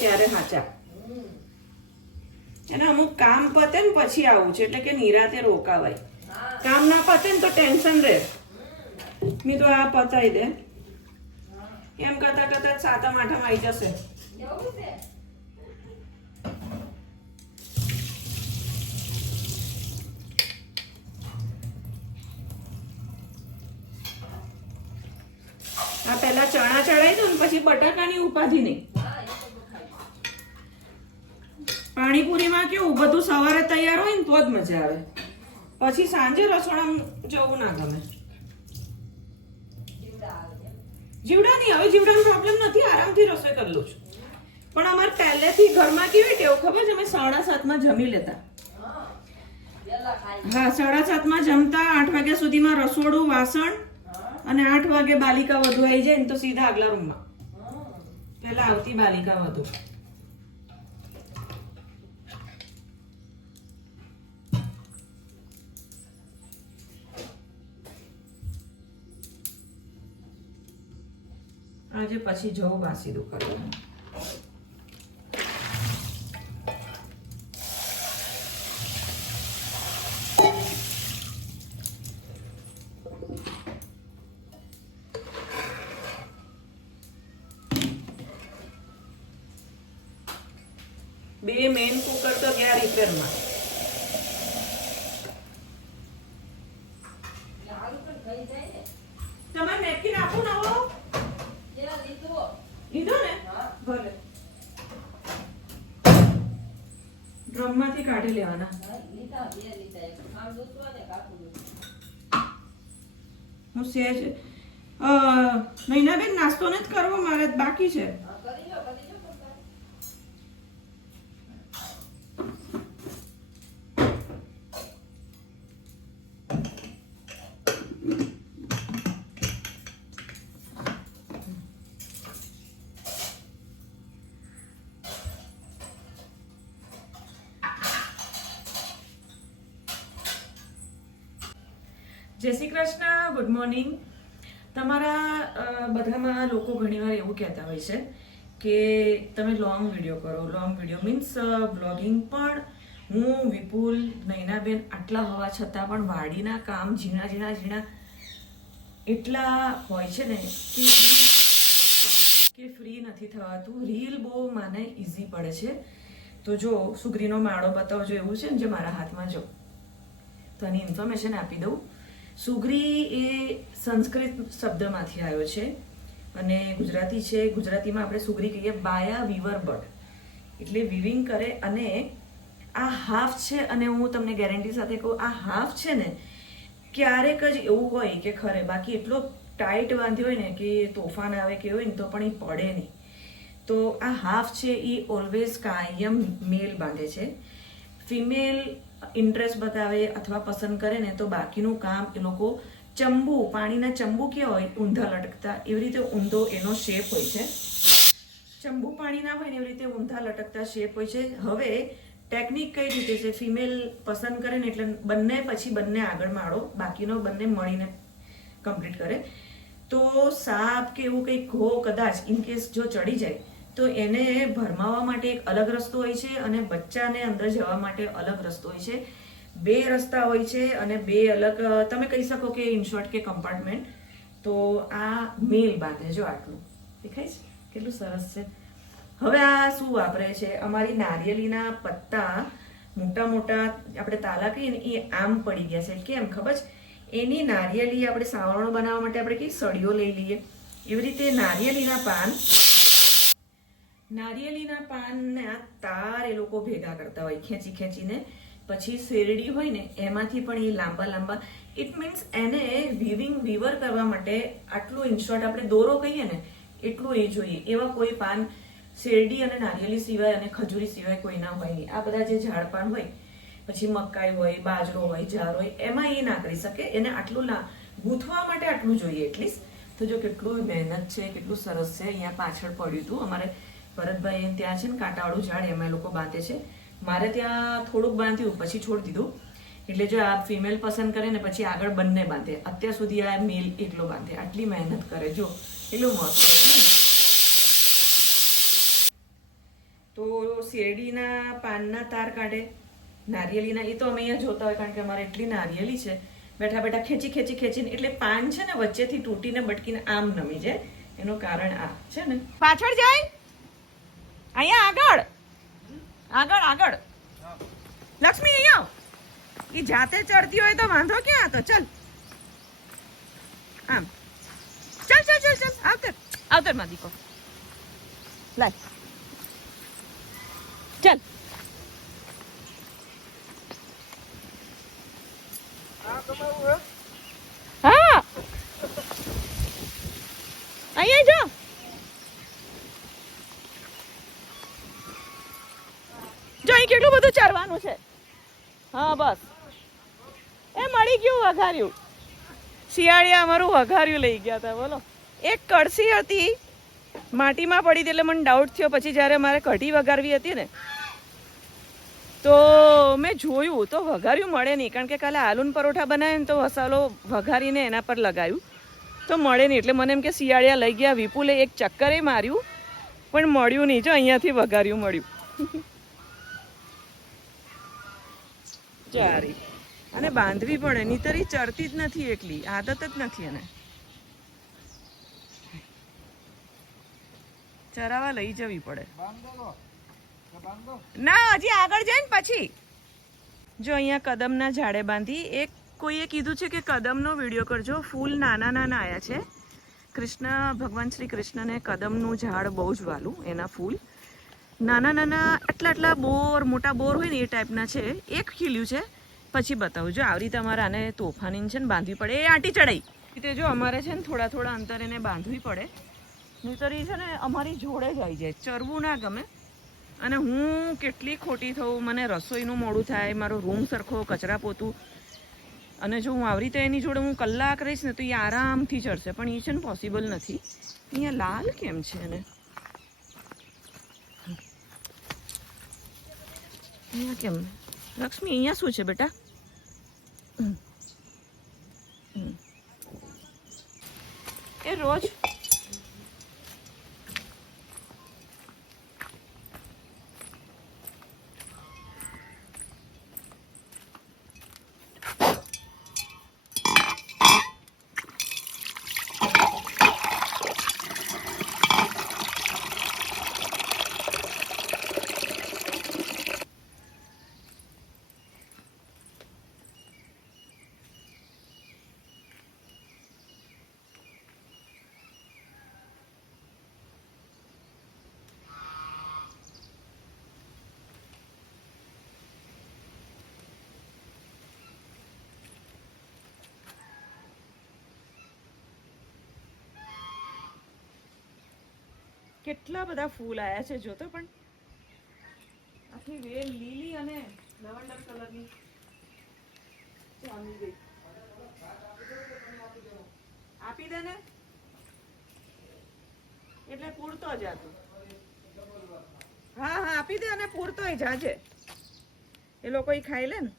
ત્યારે હાચા. એને અમુક કામ પતે ને પછી આવું છે એટલે કે નિરાતે રોકાવાય. કામ ના પતે ને તો ટેન્શન રહે. મેં તો આ પતાવી દે એમ કરતા કરતા 7 8 આવી જશે. આ પેલા ચણા ચડાવી દઉં ને પછી બટાકાની ઉપાધિ નહીં. પાણીપુરીમાં કેવું બધું સવારે તૈયાર હોય ને તો જ મજા આવે. પછી સાંજે રસોડામાં જવું ના ગમે. જીવડા નહીં, હવે જીવડાનો પ્રોબ્લેમ નથી, આરામથી રસોઈ કરી લઉં છું. પણ અમારે પહેલેથી ઘરમાં કેવી ટેવ ખબર છે, અમે 7:30 જમી લેતા. હા, 7:30 જમતા, 8 વાગ્યા સુધીમાં રસોડું વાસણ, અને 8 વાગે બાલિકા વધુ આવી જાય ને તો સીધા આગલા રૂમમાં. પેલા આવતી બાલિકા વધુ. આજે પછી જવું બાસીદું કરવાનું. બે મેન કુકર તો ગયા રિપેરમાં. તમારે નેપકિન આપું નવો લીધો ને? ભલે. ડ્રમ માંથી કાઢી લેવાના. હું સેજ નૈનાબેન નાસ્તો ને જ કરવો મારે, બાકી છે. જય શ્રી કૃષ્ણ, ગુડ મોર્નિંગ. તમારા બધામાં લોકો ઘણીવાર એવું કહેતા હોય છે કે તમે લોંગ વિડીયો કરો. Long video means blogging. પણ હું, વિપુલ, નૈનાબેન આટલા હોવા છતાં પણ વાડીના કામ ઝીણા એટલા હોય છે ને કે ફ્રી નથી થવાતું. રીલ બહુ મને ઇઝી પડે છે. તો જો સુગરીનો માળો બતાવજો એવું છે ને જે મારા હાથમાં, જો તો આની ઇન્ફોર્મેશન આપી દઉં. સુગરી એ સંસ્કૃત શબ્દમાંથી આવ્યો છે અને ગુજરાતી છે. ગુજરાતીમાં આપણે સુગરી કહીએ બાયા વીવર બર્ડ, એટલે વિવિંગ કરે. અને આ હાફ છે, અને હું તમને ગેરંટી સાથે કહું, આ હાફ છે ને ક્યારેક જ એવું હોય કે ખરે, બાકી એટલો ટાઈટ બાંધ્યો હોય ને કે તોફાન આવે કે હોય ને તો પણ એ પડે નહીં. તો આ હાફ છે એ ઓલવેઝ કાયમ મેલ બાંધે છે. ફિમેલ ઇન્ટરેસ્ટ બતાવે અથવા પસંદ કરે ને તો બાકીનું કામ એ લોકો ચંબુ, પાણીના ચંબુ કેવા હોય ઊંધા લટકતા, એવી રીતે ઊંધો એનો શેપ હોય છે. ચંબુ પાણીના હોય ને એવી રીતે ઊંધા લટકતા શેપ હોય છે. હવે ટેકનિક કઈ રીતે છે, ફિમેલ પસંદ કરે ને એટલે બંને પછી બંને આગળ માળો, બાકીનો બંને મળીને કમ્પ્લીટ કરે. તો સાપ કે એવું કંઈક ઘો કદાચ ઇનકેસ જો ચડી જાય તો એને ભરમાવવા માટે એક અલગ રસ્તો હોય છે અને બચ્ચાને અંદર જવા માટે અલગ રસ્તો હોય છે. 2 રસ્તા હોય છે અને 2 અલગ, તમે કહી શકો કે ઇન શોર્ટ કે કમ્પાર્ટમેન્ટ. તો આ મેલ બાંધે, જો આટલું દેખાય છે, કેટલું સરસ છે. હવે આ શું વાપરે છે, અમારી નારિયેળીના પત્તા મોટા મોટા આપણે તાલા કહીએ ને એ આમ પડી ગયા છે. કેમ ખબર છે? એની નારિયેળી આપણે સાવરણો બનાવવા માટે આપણે કઈ સળીઓ લઈ લઈએ, એવી રીતે નારિયેળીના પાનના તાર એ લોકો ભેગા કરતા હોય ખેંચીને. પછી શેરડી હોય ને એમાંથી પણ એ લાંબા, ઇટ મીન્સ એને વીવર કરવા માટે આટલું ઇનશોર્ટ આપણે દોરો કહીએ ને એટલું એ જોઈએ. એવા કોઈ પાન શેરડી અને નારિયેળી સિવાય અને ખજૂરી સિવાય કોઈ ના હોય નહીં. આ બધા જે ઝાડ પાન હોય, પછી મકાઈ હોય, બાજરો હોય, જાર હોય, એમાં એ ના કરી શકે. એને આટલું ગૂંથવા માટે આટલું જોઈએ એટલીસ્ટ. તો જો કેટલું મહેનત છે, કેટલું સરસ છે. અહીંયા પાછળ પડ્યું હતું અમારે ભરતભાઈ, ત્યાં છે ને કાંટાવાળું ઝાડ, એમાં એ લોકો બાંધે છે. મારે ત્યાં થોડુંક બાંધ્યું પછી છોડી દીધું. એટલે જો આ ફિમેલ પસંદ કરે ને પછી આગળ બંને બાંધે. અત્યાર સુધી આ મેલ એકલો બાંધે. આટલી મહેનત કરે, જો એટલું મસ્ત. શેરડીના પાનના તાર કાઢે, નારિયેળીના. એ તો અમે અહીંયા જોતા હોય કારણ કે અમારે એટલી નારિયેળી છે, બેઠા બેઠા ખેંચીને એટલે પાન છે ને વચ્ચેથી તૂટીને બટકીને આમ નમી જાય. એનું કારણ આ છે ને. પાછળ જાય, અહીંયા આગળ લક્ષ્મી અહીંયા એ જાતે ચડતી હોય તો વાંધો ક્યાં હતો. ચલ આમ ચલ આવતર માં દીકો લાય ચલ. હા અહીંયા જો અહીં કેટલું બધું ચરવાનું છે. હા બસ એ મળી ગયું વઘાર્યું. શિયાળિયા અમારું વઘાર્યું લઈ ગયા હતા. બોલો, એક કળસી હતી માટીમાં પડી હતી એટલે મને ડાઉટ થયો. પછી જ્યારે મારે કઢી વઘારવી હતી ને તો મેં જોયું તો વઘાર્યું મળે નહીં, કારણ કે કાલે આલુન પરોઠા બનાવ્યા ને તો મસાલો વઘારીને એના પર લગાવ્યું તો મળે નહીં. એટલે મને એમ કે શિયાળિયા લઈ ગયા. વિપુલે એક ચક્કરે માર્યું પણ મળ્યું નહીં. જો અહીંયાથી વઘાર્યું મળ્યું. ચારી અને બાંધવી પડે, નીતરી ચરતી જ નથી, એકલી આદત જ નથી. એને ચરાવા લઈ જવી પડે. ના હજી આગળ જાય ને પછી. જો અહીંયા કદમના ઝાડે બાંધી. એક કોઈએ કીધું છે કે કદમનો વિડીયો કરજો. ફૂલ નાના નાના આવ્યા છે. કૃષ્ણ ભગવાન શ્રી કૃષ્ણને કદમનું ઝાડ બહુ જ વાલું. એના ફૂલ નાના નાના આટલા બોર, મોટા બોર હોય ને એ ટાઈપના છે. એક ખીલ્યું છે, પછી બતાવું. જો આવી રીતે અમારે આને તોફાની છે ને બાંધવી પડે. એ આંટી ચડાઈ રીતે જો અમારે છે ને થોડા અંતર એને બાંધવી પડે, નહીંતર છે ને અમારી જોડે જ આવી જાય. ચરવું ના ગમે. અને હું કેટલી ખોટી થઉં. મને રસોઈનું મોડું થાય, મારો રૂમ સરખો, કચરા પોતું. અને જો હું આવી રીતે એની જોડે હું કલાક રહીશ ને તો એ આરામથી ચડશે, પણ એ છે ને પોસિબલ નથી. અહીંયા લાલ કેમ છે એને? અહીંયા કેમ? લક્ષ્મી અહીંયા શું છે બેટા? એ રોજ કેટલા બધા ફૂલ આવ્યા છે જોતો. પણ આખી વેલ લીલી અને લવંડર કલરની જામી ગઈ. આપી દે ને એટલે પૂરતો જ હતું. હા આપી દે અને પૂરતો જાજે. એ લોકો ખાઈ લે ને.